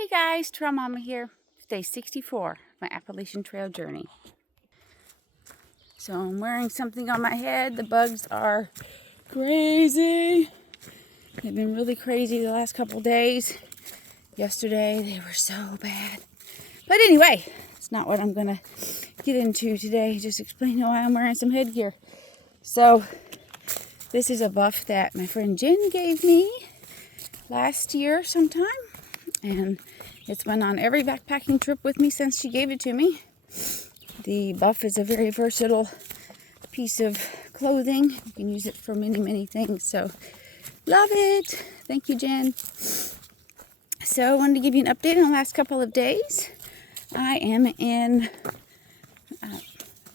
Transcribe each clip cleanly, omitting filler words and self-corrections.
Hey guys, Trail Mama here. Day 64, my Appalachian Trail journey. So I'm wearing something on my head. The bugs are crazy. They've been really crazy the last couple days. Yesterday they were so bad. But anyway, it's not what I'm gonna get into today. Just explaining why I'm wearing some headgear. So this is a buff that my friend Jen gave me last year sometime. And it's been on every backpacking trip with me since she gave it to me. The buff is a very versatile piece of clothing. You can use it for many, many things. So, love it. Thank you, Jen. So, I wanted to give you an update on the last couple of days. I am in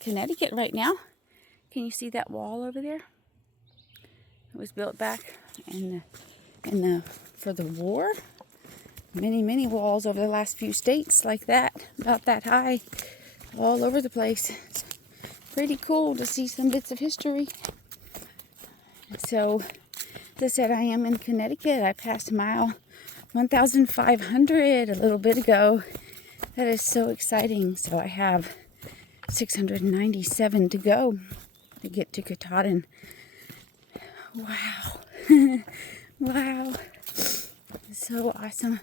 Connecticut right now. Can you see that wall over there? It was built back for the war. Many walls over the last few states like that, about that high, all over the place. It's pretty cool to see some bits of history. So, as I said, I am in Connecticut. I passed mile 1,500 a little bit ago. That is so exciting. So I have 697 to go to get to Katahdin. Wow. Wow. So awesome.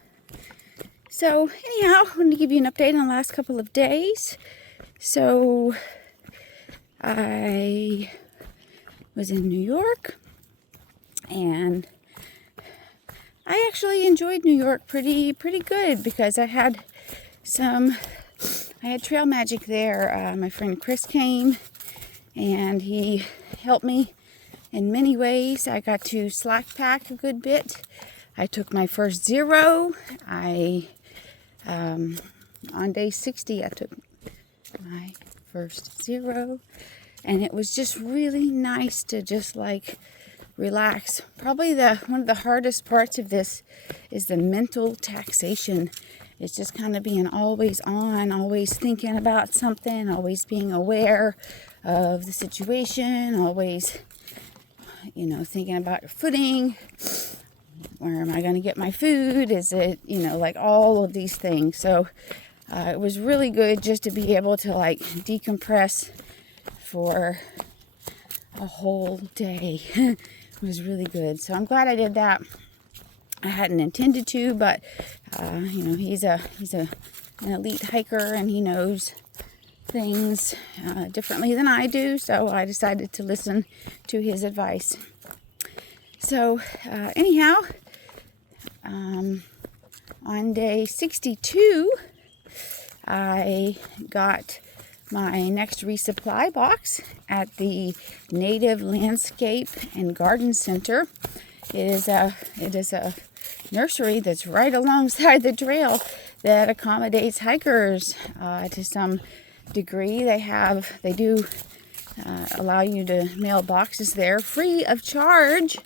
So anyhow, I wanted to give you an update on the last couple of days. So I was in New York, and I actually enjoyed New York pretty good because I had trail magic there. My friend Chris came, and he helped me in many ways. I got to slack pack a good bit. I took my first zero. On day 60, I took my first zero, and it was just really nice to just like relax. Probably one of the hardest parts of this is the mental taxation. It's just kind of being always on, always thinking about something, always being aware of the situation, always, thinking about your footing. Where am I going to get my food? Is it, like all of these things. So it was really good just to be able to like decompress for a whole day. It was really good. So I'm glad I did that. I hadn't intended to, but he's an elite hiker, and he knows things differently than I do. So I decided to listen to his advice. So anyhow, on day 62, I got my next resupply box at the Native Landscape and Garden Center. It is a nursery that's right alongside the trail that accommodates hikers to some degree. They do allow you to mail boxes there free of charge.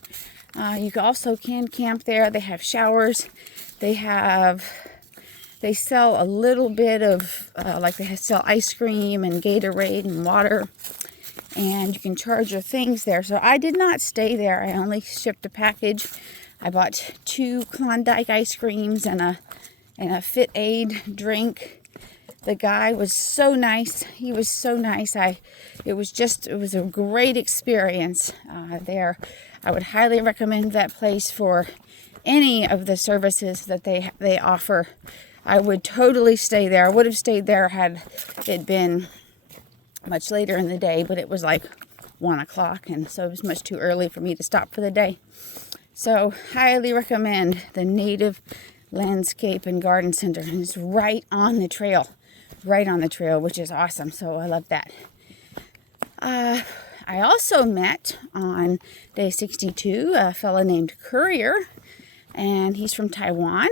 You also can camp there. They have showers. They sell a little bit of, they sell ice cream and Gatorade and water. And you can charge your things there. So I did not stay there. I only shipped a package. I bought 2 Klondike ice creams and a Fit Aid drink. The guy was so nice. He was so nice. It was a great experience there. I would highly recommend that place for any of the services that they offer. I would totally stay there. I would have stayed there had it been much later in the day, but it was like 1 o'clock, and so it was much too early for me to stop for the day. So highly recommend the Native Landscape and Garden Center, and it's right on the trail, which is awesome. So I love that. I also met on day 62 a fella named Courier, and he's from Taiwan,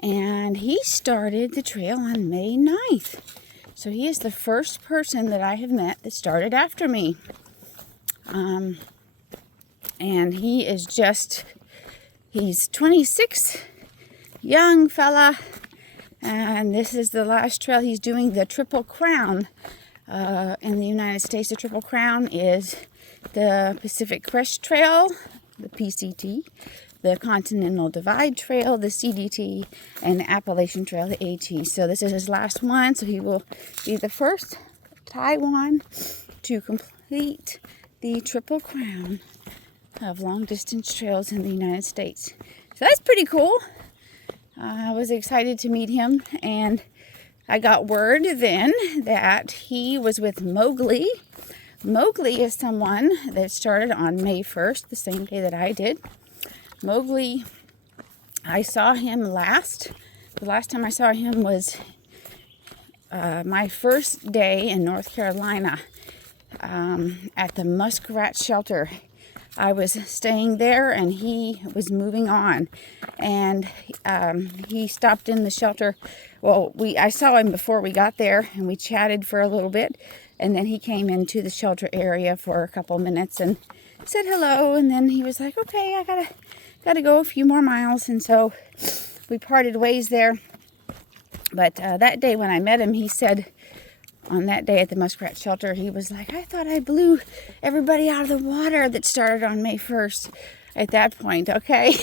and he started the trail on May 9th. So he is the first person that I have met that started after me. And he's 26, young fella, and this is the last trail he's doing, the Triple Crown. In the United States, the Triple Crown is the Pacific Crest Trail, the PCT, the Continental Divide Trail, the CDT, and the Appalachian Trail, the AT. So this is his last one, so he will be the first Taiwan to complete the Triple Crown of long distance trails in the United States. So that's pretty cool. I was excited to meet him, and I got word then that he was with Mowgli. Mowgli is someone that started on May 1st, the same day that I did. Mowgli, I saw him last. The last time I saw him was my first day in North Carolina at the muskrat shelter. I was staying there and he was moving on, and he stopped in the shelter. Well, I saw him before we got there, and we chatted for a little bit, and then he came into the shelter area for a couple minutes and said hello, and then he was like, okay, I gotta go a few more miles, and so we parted ways there. But that day when I met him, he said, on that day at the muskrat shelter, he was like, I thought I blew everybody out of the water that started on May 1st at that point, okay?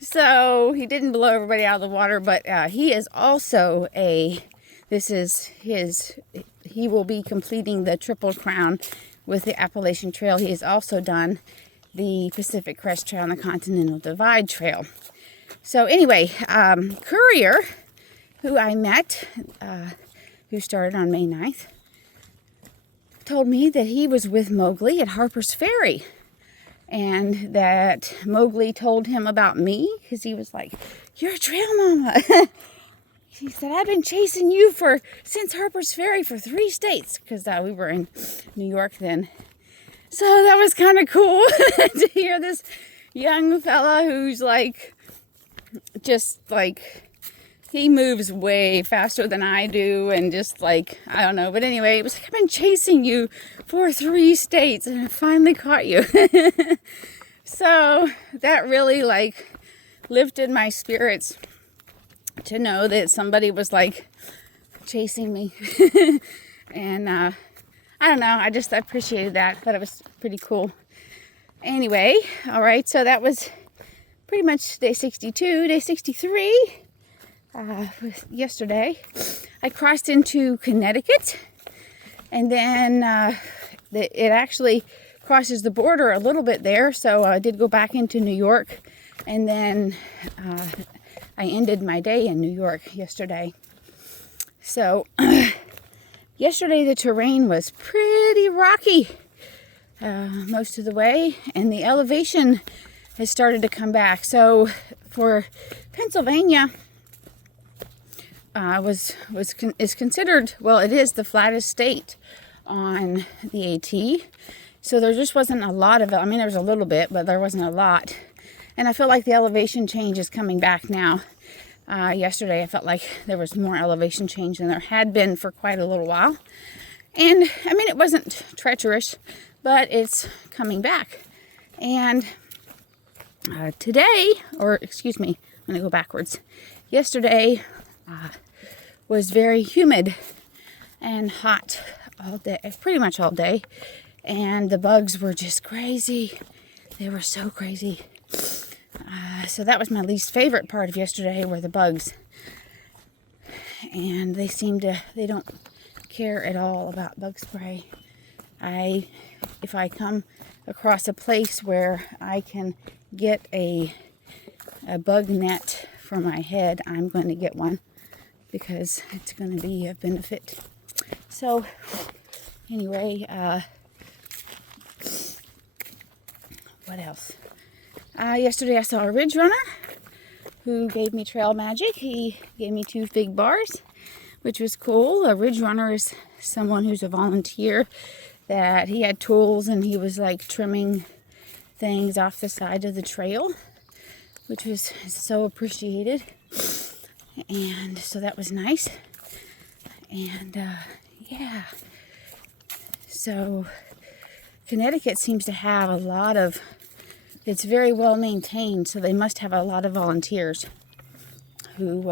So he didn't blow everybody out of the water, but he is also he will be completing the Triple Crown with the Appalachian Trail. He has also done the Pacific Crest Trail and the Continental Divide Trail. So anyway, Courier, who I met, who started on May 9th, told me that he was with Mowgli at Harper's Ferry, and that Mowgli told him about me because he was like, you're a trail mama. He said, I've been chasing you since Harper's Ferry for 3 states, because we were in New York then. So that was kind of cool to hear this young fella who's like, just like, he moves way faster than I do, and just like, I don't know. But anyway, it was like, I've been chasing you for 3 states, and I finally caught you. So that really like lifted my spirits to know that somebody was like chasing me. And I don't know, I appreciated that. Thought it was pretty cool. Anyway, all right, so that was pretty much day 62. Day 63. Yesterday, I crossed into Connecticut, and then it actually crosses the border a little bit there, so I did go back into New York, and then I ended my day in New York yesterday. So yesterday the terrain was pretty rocky most of the way, and the elevation has started to come back. So for Pennsylvania, is considered, well, it is the flattest state on the AT. So there just wasn't a lot of it. I mean, there was a little bit, but there wasn't a lot. And I feel like the elevation change is coming back now. Yesterday, I felt like there was more elevation change than there had been for quite a little while. And I mean, it wasn't treacherous, but it's coming back. And today, or excuse me, I'm going to go backwards. Yesterday, was very humid and hot all day, pretty much all day, and the bugs were just crazy. They were so crazy. So that was my least favorite part of yesterday, were the bugs. And they don't care at all about bug spray. If I come across a place where I can get a bug net for my head, I'm going to get one, because it's going to be a benefit. So anyway, what else? Yesterday I saw a ridge runner who gave me trail magic. He gave me 2 fig bars, which was cool. A ridge runner is someone who's a volunteer, that he had tools and he was like trimming things off the side of the trail, which was so appreciated. And so that was nice. And yeah, so Connecticut seems to have a lot of, it's very well maintained, so they must have a lot of volunteers who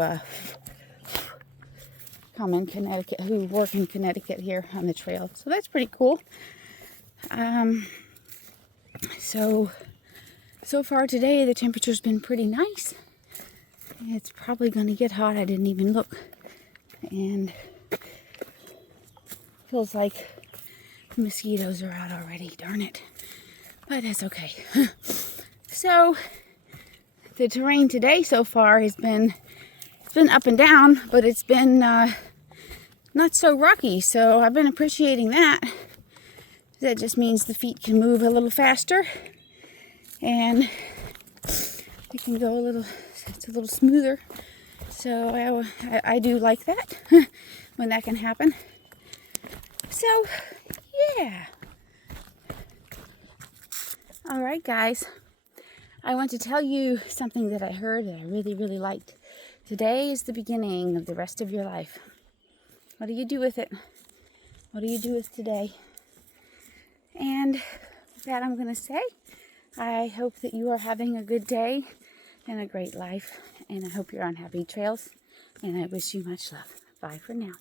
come in Connecticut, who work in Connecticut here on the trail. So that's pretty cool. So So far today, the temperature's been pretty nice. It's probably going to get hot. I didn't even look. And feels like the mosquitoes are out already. Darn it. But that's okay. So the terrain today so far has been up and down, but it's been not so rocky. So I've been appreciating that. That just means the feet can move a little faster, and it can go it's a little smoother. So I do like that when that can happen. So yeah. All right, guys. I want to tell you something that I heard that I really, really liked. Today is the beginning of the rest of your life. What do you do with it? What do you do with today? And with that, I'm going to say, I hope that you are having a good day and a great life. And I hope you're on happy trails. And I wish you much love. Bye for now.